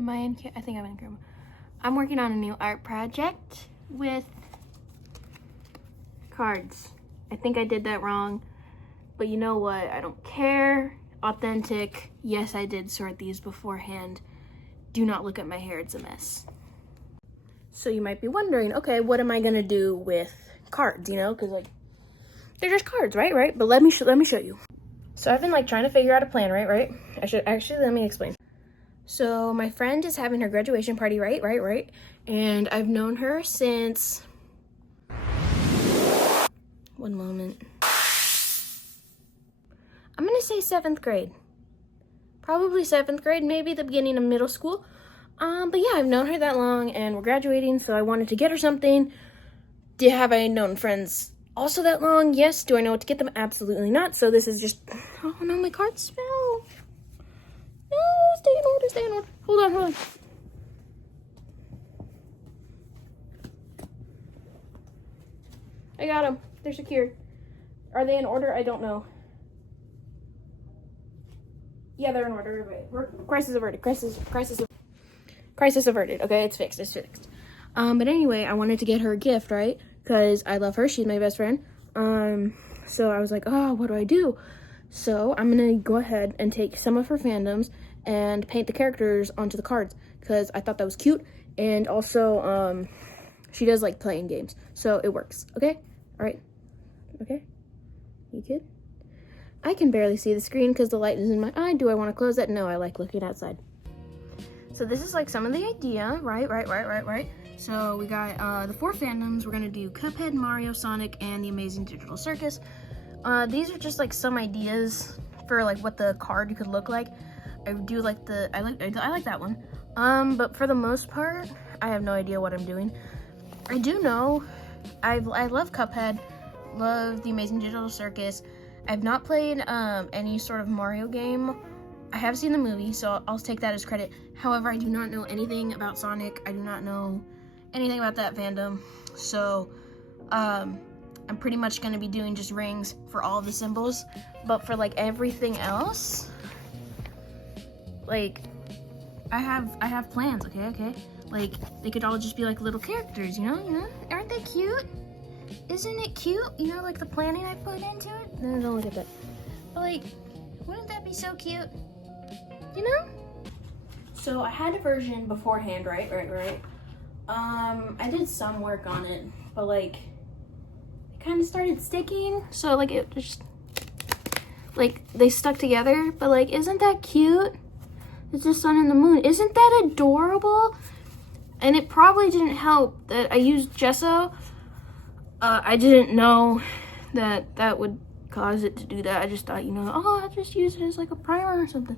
Am I in here? I think I'm in camera. I'm working on a new art project with cards. I think I did that wrong, but you know what? I don't care. Authentic. Yes, I did sort these beforehand. Do not look at my hair, it's a mess. So you might be wondering, okay, what am I gonna do with cards, you know? Because like, they're just cards, right? But let me show you. So I've been like trying to figure out a plan, right? I should actually, let me explain. So my friend is having her graduation party, right? And I've known her since, one moment. I'm gonna say 7th grade. Probably 7th grade, maybe the beginning of middle school. But yeah, I've known her that long and we're graduating, so I wanted to get her something. Have I known friends also that long? Yes. Do I know what to get them? Absolutely not. So this is just, oh no, my cards fell. No, stay in order. Hold on. I got them. They're secured. Are they in order? I don't know. Yeah, they're in order. Crisis averted. Crisis averted. Okay, it's fixed. But anyway, I wanted to get her a gift, right? Because I love her. She's my best friend. So I was like, oh, what do I do? So I'm gonna go ahead and take some of her fandoms and paint the characters onto the cards because I thought that was cute. And also, she does like playing games, so it works. Okay, all right. Okay, you good? I can barely see the screen because the light is in my eye. Do I want to close that? No, I like looking outside. So this is like some of the idea, right? So we got the 4 fandoms. We're gonna do Cuphead, Mario, Sonic, and the Amazing Digital Circus. These are just like some ideas for like what the card could look like. I do like I like that one. But for the most part, I have no idea what I'm doing. I do know I love Cuphead, love the Amazing Digital Circus. I've not played any sort of Mario game. I have seen the movie, so I'll take that as credit. However, I do not know anything about Sonic. I do not know anything about that fandom. So, I'm pretty much going to be doing just rings for all of the symbols. But for, like, everything else, like, I have plans, okay? Like, they could all just be, like, little characters, you know? Aren't they cute? Isn't it cute? You know, like, the planning I put into it? No, don't look at that. But, like, wouldn't that be so cute? You know? So, I had a version beforehand, right? I did some work on it, but, like, it kind of started sticking. So, like, it just, like, they stuck together. But, like, isn't that cute? It's the sun and the moon. Isn't that adorable? And it probably didn't help that I used gesso. I didn't know that would cause it to do that. I just thought, you know, oh, I'll just use it as like a primer or something.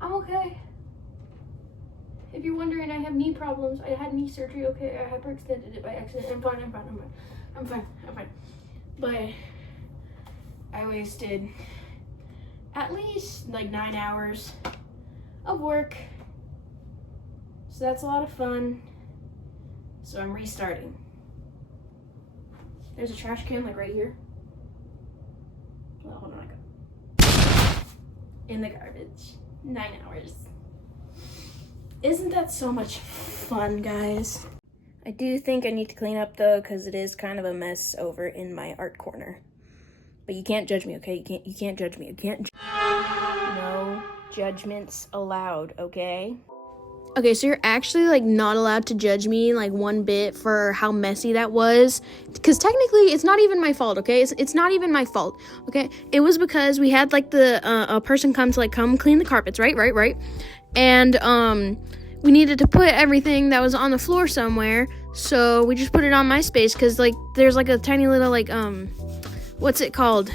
I'm okay. If you're wondering, I have knee problems. I had knee surgery, okay? I hyperextended it by accident. I'm fine. But I wasted at least like 9 hours of work. So that's a lot of fun. So I'm restarting. There's a trash can like right here. Well, hold on, I go. In the garbage. 9 hours. Isn't that so much fun, guys? I do think I need to clean up though, because it is kind of a mess over in my art corner. But you can't judge me, okay? You can't judge me. No judgments allowed, okay? Okay, so you're actually like not allowed to judge me like one bit for how messy that was, because technically it's not even my fault, okay? It's not even my fault, okay? It was because we had like a person come clean the carpets, right? And we needed to put everything that was on the floor somewhere, so we just put it on my space because like there's like a tiny little like what's it called?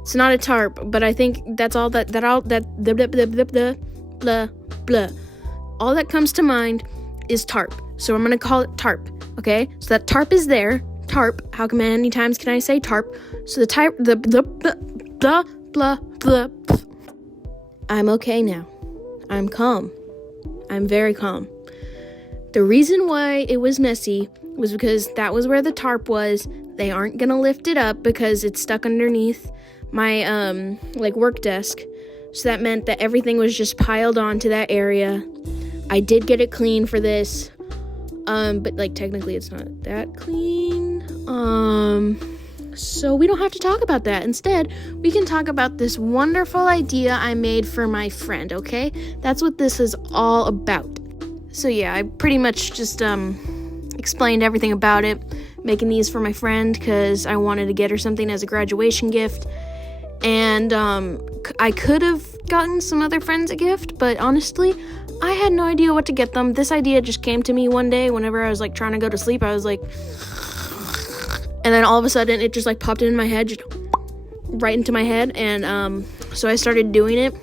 It's not a tarp, but I think that's all that all that comes to mind is tarp. So I'm gonna call it tarp, okay? So that tarp is there. Tarp. How many times can I say tarp? So I'm okay now. I'm calm. I'm very calm. The reason why it was messy was because that was where the tarp was. They aren't gonna lift it up because it's stuck underneath my like work desk. So that meant that everything was just piled onto that area. I did get it clean for this. But like technically it's not that clean. So we don't have to talk about that. Instead, we can talk about this wonderful idea I made for my friend, okay? That's what this is all about. So yeah, I pretty much just explained everything about it, making these for my friend because I wanted to get her something as a graduation gift. And I could have gotten some other friends a gift, but honestly, I had no idea what to get them. This idea just came to me one day whenever I was like trying to go to sleep. I was like, and then all of a sudden it just like popped in my head, just right into my head. And so I started doing it.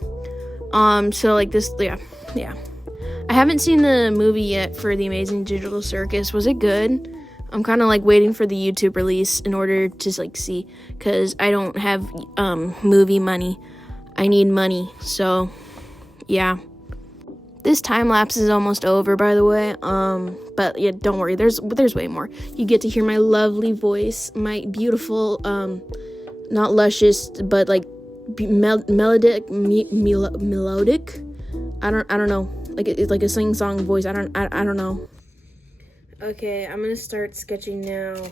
So like this, yeah. I haven't seen the movie yet for the Amazing Digital Circus. Was it good? I'm kind of like waiting for the YouTube release in order to like see, because I don't have movie money. I need money. So yeah. This time lapse is almost over, by the way. But yeah, don't worry. There's way more. You get to hear my lovely voice, my beautiful, not luscious, but like melodic. I don't know. Like it's like a sing-song voice. I don't know. Okay, I'm gonna start sketching now.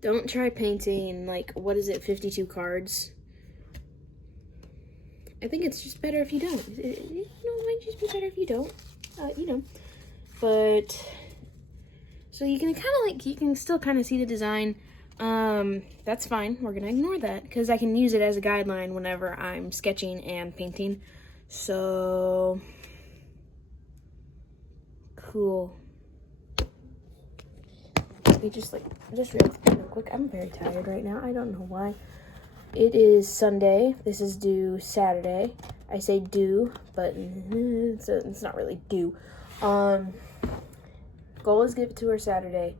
Don't try painting like, what is it, 52 cards? I think it's just better if you don't. It might just be better if you don't. But so you can kind of like, you can still kind of see the design. That's fine. We're gonna ignore that because I can use it as a guideline whenever I'm sketching and painting. So cool. Let me just real quick. I'm very tired right now. I don't know why. It is Sunday. This is due Saturday. I say due, but it's not really due. Goal is give it to her Saturday.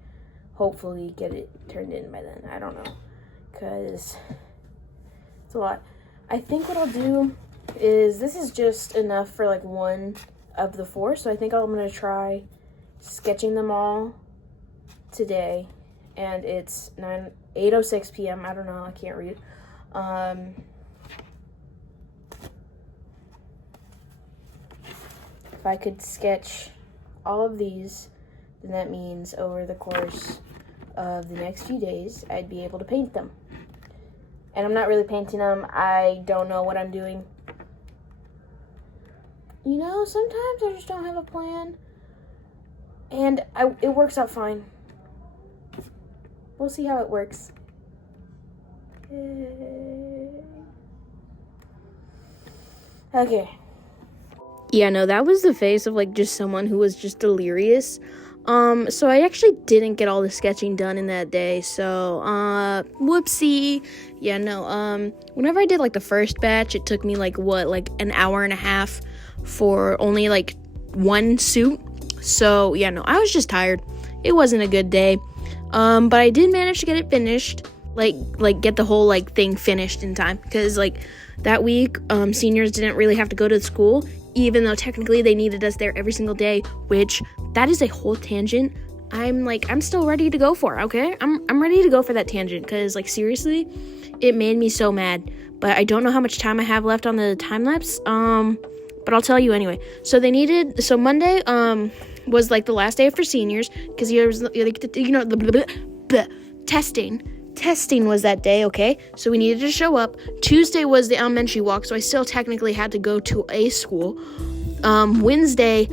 Hopefully get it turned in by then. I don't know, because it's a lot. I think what I'll do is, this is just enough for like one of the four, so I think I'm gonna try sketching them all today. And it's 8:06 p.m. I don't know, I can't read. If I could sketch all of these, then that means over the course of the next few days, I'd be able to paint them. And I'm not really painting them. I don't know what I'm doing. You know, sometimes I just don't have a plan. And it works out fine. We'll see how it works. Okay. Yeah, no, that was the face of like just someone who was just delirious. So I actually didn't get all the sketching done in that day. So, whoopsie. Yeah, no, whenever I did like the first batch, it took me like an hour and a half for only like one suit. So yeah, no, I was just tired. It wasn't a good day. But I did manage to get it finished. Like get the whole like thing finished in time, because like that week seniors didn't really have to go to school, even though technically they needed us there every single day, which that is a whole tangent I'm still ready to go for. Okay, I'm ready to go for that tangent, because like seriously, it made me so mad. But I don't know how much time I have left on the time lapse, but I'll tell you anyway. So Monday was like the last day for seniors, because testing was that day, okay? So we needed to show up. Tuesday was the elementary walk, so I still technically had to go to a school. Wednesday,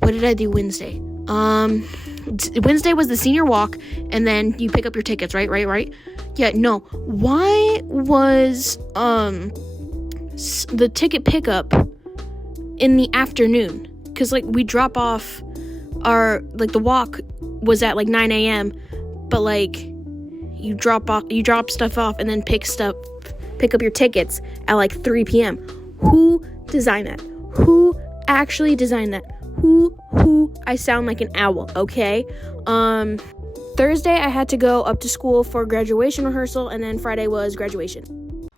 what did I do Wednesday? Wednesday was the senior walk, and then you pick up your tickets, right? Yeah, no. Why was the ticket pickup in the afternoon? Because like we drop off the walk was at like 9 a.m., but like you drop stuff off and then pick up your tickets at like 3 p.m. Who designed that? Who actually designed that? Who? I sound like an owl, okay? Thursday I had to go up to school for graduation rehearsal, and then Friday was graduation.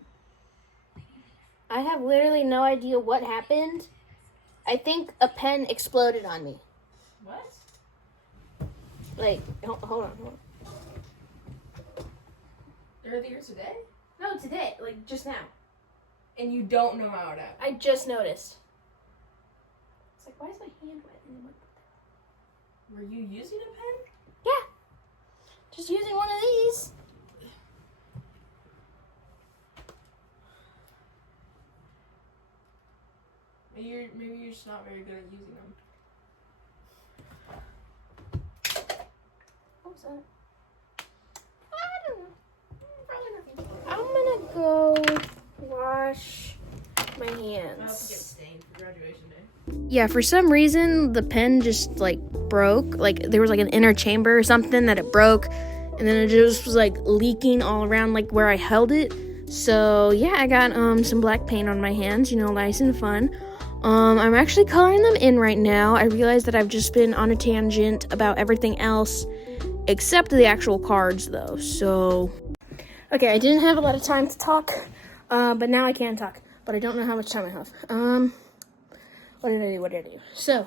I have literally no idea what happened. I think a pen exploded on me. What? Like, hold on. They're here today? No, today. Like, just now. And you don't know how to. I just noticed. It's like, why is my hand wet? Were you using a pen? Yeah. Just using one of these. Maybe you're just not very good at using them. What was that? I don't know. Probably nothing. I'm gonna go wash my hands. I'll have to get stained for graduation day. Yeah, for some reason the pen just like broke. Like there was like an inner chamber or something that it broke, and then it just was like leaking all around like where I held it. So yeah, I got some black paint on my hands, you know, nice and fun. I'm actually coloring them in right now. I realized that I've just been on a tangent about everything else except the actual cards though. So okay, I didn't have a lot of time to talk, but now I can talk, but I don't know how much time I have. What did I do? So,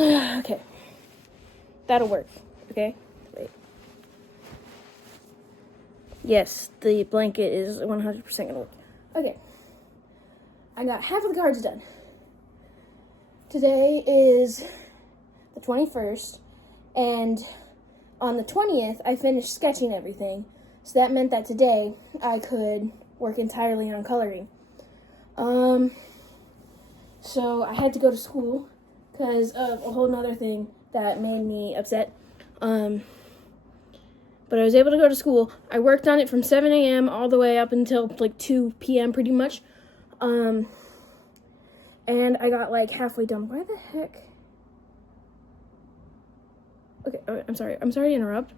okay. That'll work, okay? Wait. Yes, the blanket is 100% gonna work. Okay. I got half of the cards done. Today is the 21st, and on the 20th, I finished sketching everything. So that meant that today, I could work entirely on coloring. So I had to go to school because of a whole nother thing that made me upset. But I was able to go to school. I worked on it from 7 a.m. all the way up until like 2 p.m. pretty much. And I got like halfway done. Why the heck? Okay, I'm sorry to interrupt.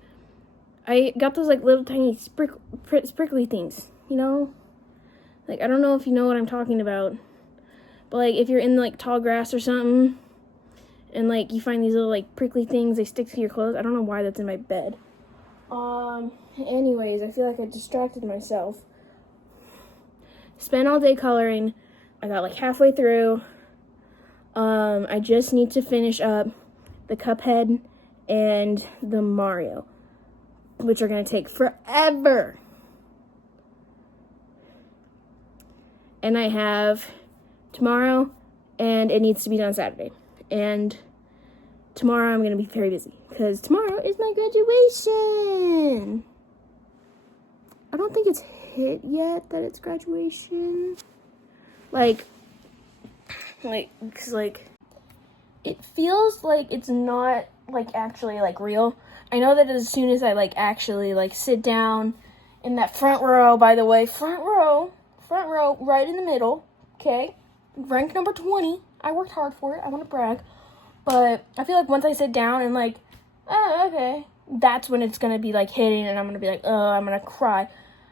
I got those like little tiny sprinkly things, you know? Like, I don't know if you know what I'm talking about. But, like, if you're in, like, tall grass or something, and, like, you find these little, like, prickly things, they stick to your clothes. I don't know why that's in my bed. Anyways, I feel like I distracted myself. Spent all day coloring. I got, like, halfway through. I just need to finish up the Cuphead and the Mario, which are going to take forever. And I have tomorrow, and it needs to be done Saturday. And tomorrow I'm going to be very busy, because tomorrow is my graduation. I don't think it's hit yet that it's graduation. Because, it feels like it's not, actually, real. I know that as soon as I, actually, sit down in that front row, by the way, front row, right in the middle, okay? Rank number 20. I worked hard for it. I want to brag. But I feel like once I sit down and oh, okay, that's when it's going to be hitting and I'm going to be I'm going to cry.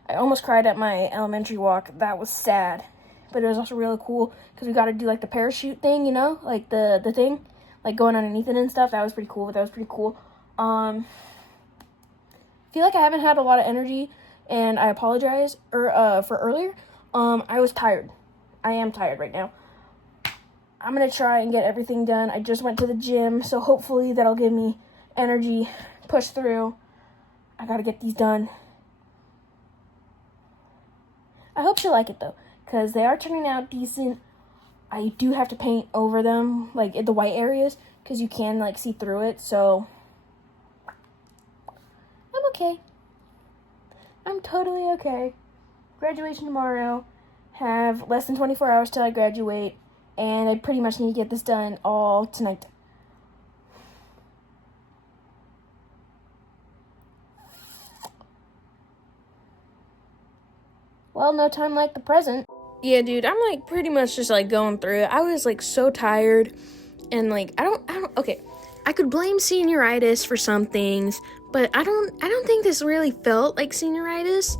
I almost cried at my elementary walk. That was sad. But it was also really cool because we got to do the parachute thing, you know? The thing, going underneath it and stuff. That was pretty cool. I feel like I haven't had a lot of energy and I apologize for earlier. I was tired. I am tired right now. I'm going to try and get everything done. I just went to the gym, so hopefully that'll give me energy, push through. I got to get these done. I hope you like it, though, because they are turning out decent. I do have to paint over them, in the white areas, because you can, see through it, so I'm okay. I'm totally okay. Graduation tomorrow. Have less than 24 hours till I graduate, and I pretty much need to get this done all tonight. Well, no time like the present. Yeah, dude, I'm pretty much just going through it. I was so tired, and I don't. Okay, I could blame senioritis for some things, but I don't think this really felt like senioritis.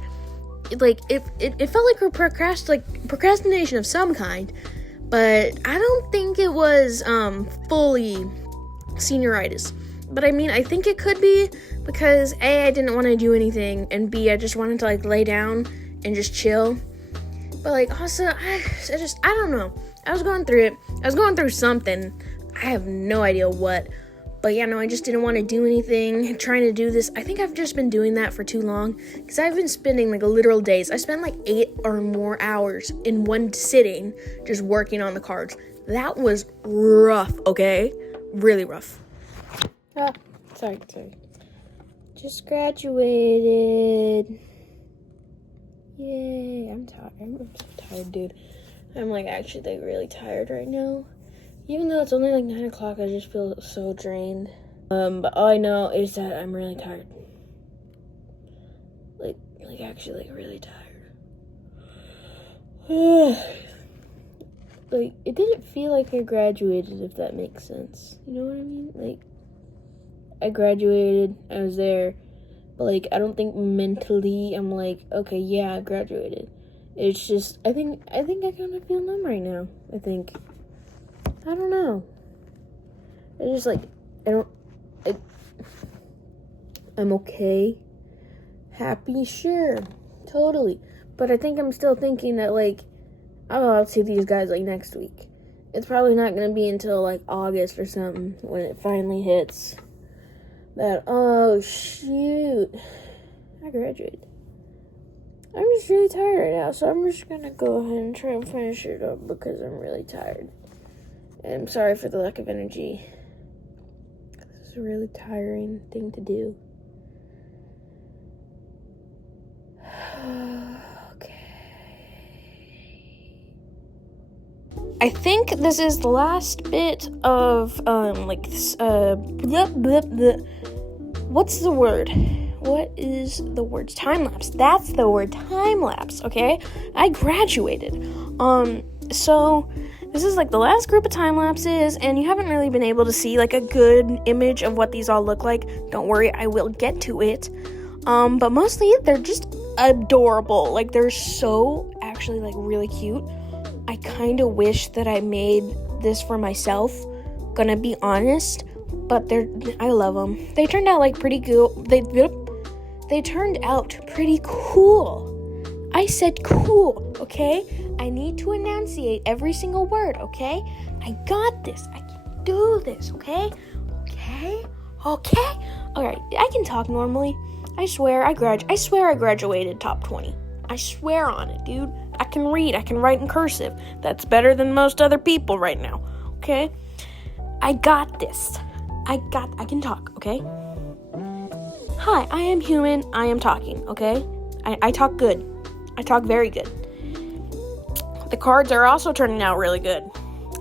It felt like a procrastination of some kind, but I don't think it was fully senioritis. But I mean, I think it could be because A, I didn't want to do anything, and B, I just wanted to lay down and just chill. But also, I don't know. I was going through it. I was going through something. I have no idea what. But yeah, no, I just didn't want to do anything, trying to do this. I think I've just been doing that for too long, because I've been spending like literal days. I spent like 8 or more hours in one sitting just working on the cards. That was rough, okay? Really rough. Sorry. Just graduated. Yay, I'm tired. I'm so tired, dude. I'm like actually like really tired right now. Even though it's only like 9 o'clock, I just feel so drained. But all I know is that I'm really tired. Like actually like really tired. Like, it didn't feel like I graduated, if that makes sense. You know what I mean? Like, I graduated, I was there, but like, I don't think mentally I'm like, okay, yeah, I graduated. It's just, I think I kind of feel numb right now, I think. I don't know. It's just like, I'm okay. Happy, sure. Totally. But I think I'm still thinking that, like, I'll see these guys, like, next week. It's probably not going to be until, like, August or something when it finally hits that, oh, shoot. I graduated. I'm just really tired right now, so I'm just going to go ahead and try and finish it up because I'm really tired. And I'm sorry for the lack of energy. This is a really tiring thing to do. I think this is the last bit of, what's the word? What is the word? Time-lapse. That's the word, time-lapse, okay? I graduated. So this is, like, the last group of time-lapses, and you haven't really been able to see, like, a good image of what these all look like. Don't worry, I will get to it. But mostly, they're just adorable. Like, they're so, actually, like, really cute. I kind of wish that I made this for myself, gonna be honest, but I love them. They turned out like pretty cool. They turned out pretty cool. I said cool, okay? I need to enunciate every single word, okay? I got this. I can do this, okay? Okay? Alright, I can talk normally. I swear I graduated top 20. I swear on it, dude. I can read. I can write in cursive. That's better than most other people right now. Okay? I got this. I can talk, okay? Hi, I am human. I am talking, okay? I talk good. I talk very good. The cards are also turning out really good.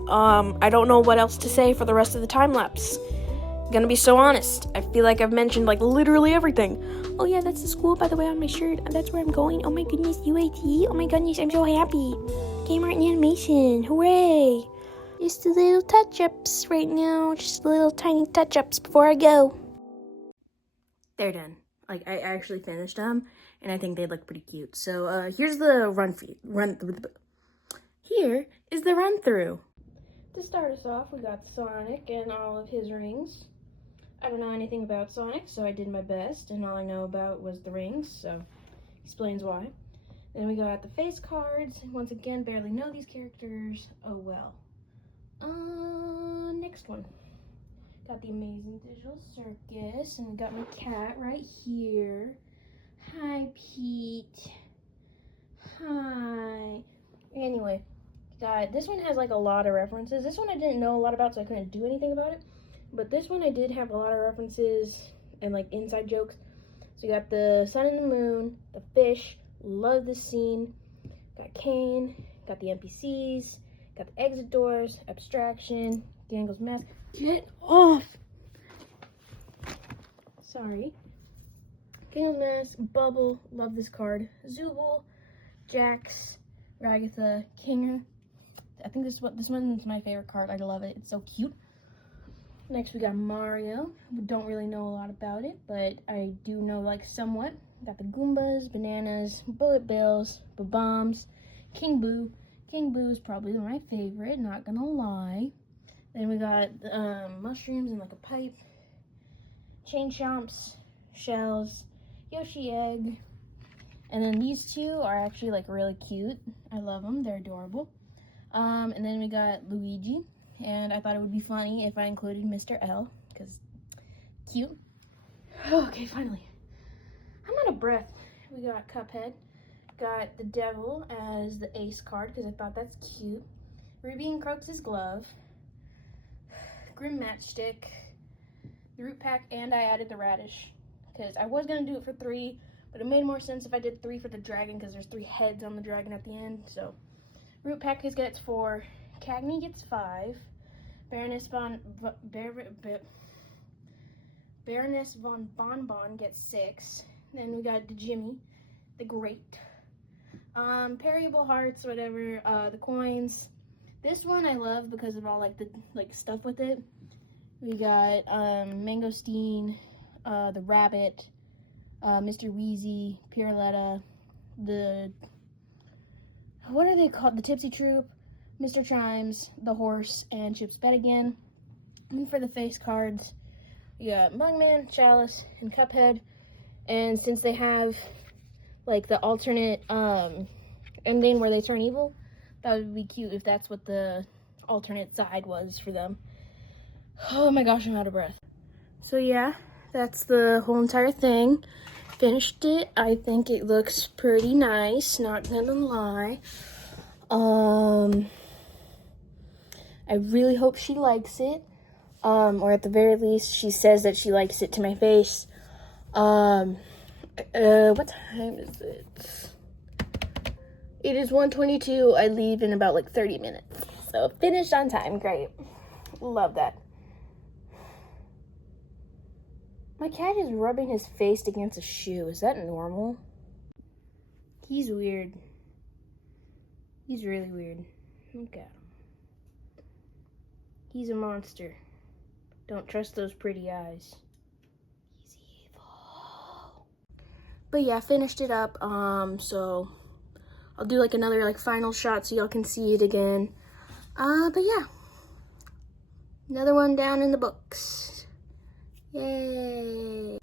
I don't know what else to say for the rest of the time lapse. Gonna be so honest. I feel like I've mentioned like literally everything. Oh yeah, that's the school, by the way, on my shirt. That's where I'm going. Oh my goodness, UAT. Oh my goodness, I'm so happy. Game art and animation. Hooray. Just the little touch-ups right now. Just the little tiny touch-ups before I go. They're done. Like, I actually finished them, and I think they look pretty cute. So, here's the Here is the run-through. To start us off, we got Sonic and all of his rings. I don't know anything about Sonic, so I did my best, and all I know about was the rings, so explains why. Then we got the face cards. Once again, barely know these characters. Oh well. Next one. Got the Amazing Digital Circus, and got my cat right here. Hi, Pete. Hi. Anyway, this one has like a lot of references. This one I didn't know a lot about, so I couldn't do anything about it. But this one I did have a lot of references and like inside jokes. So you got the sun and the moon, the fish, love this scene. Got Kane, got the NPCs, got the exit doors, abstraction, Daniel's mask. Get off! Sorry. Daniel's mask, Bubble, love this card. Zooble, Jax, Ragatha, Kinger. I think this one's my favorite card. I love it. It's so cute. Next we got Mario. We don't really know a lot about it, but I do know like somewhat. Got the Goombas, Bananas, Bullet Bills, Bob-Bombs, King Boo. King Boo is probably my favorite, not gonna lie. Then we got mushrooms and like a pipe, Chain Chomps, Shells, Yoshi Egg. And then these two are actually like really cute. I love them, they're adorable. And then we got Luigi. and I thought it would be funny if I included Mr. L, because cute. Okay, finally. I'm out of breath. We got Cuphead. Got the Devil as the ace card, because I thought that's cute. Ruby and Crocus' glove. Grim Matchstick. The root pack, and I added the radish, because I was going to do it for 3, but it made more sense if I did 3 for the dragon, because there's 3 heads on the dragon at the end. So root pack gets 4. Cagney gets 5. Baroness von Bonbon gets 6. Then we got the Jimmy, the Great. Perishable Hearts, whatever. The coins. This one I love because of all the stuff with it. We got Mangosteen, the Rabbit, Mr. Wheezy, Piruletta, what are they called? The Tipsy Troop, Mr. Chimes, the Horse, and Chip's Bed again. And for the face cards, we got Mugman, Chalice, and Cuphead. And since they have the alternate ending where they turn evil, that would be cute if that's what the alternate side was for them. Oh my gosh, I'm out of breath. So yeah, that's the whole entire thing. Finished it. I think it looks pretty nice, not gonna lie. I really hope she likes it. Or at the very least, she says that she likes it to my face. What time is it? It is 1:22. I leave in about 30 minutes. So finished on time. Great. Love that. My cat is rubbing his face against a shoe. Is that normal? He's weird. He's really weird. Look at him. He's a monster. Don't trust those pretty eyes. He's evil. But yeah, finished it up. So I'll do another final shot so y'all can see it again. But yeah. Another one down in the books. Yay.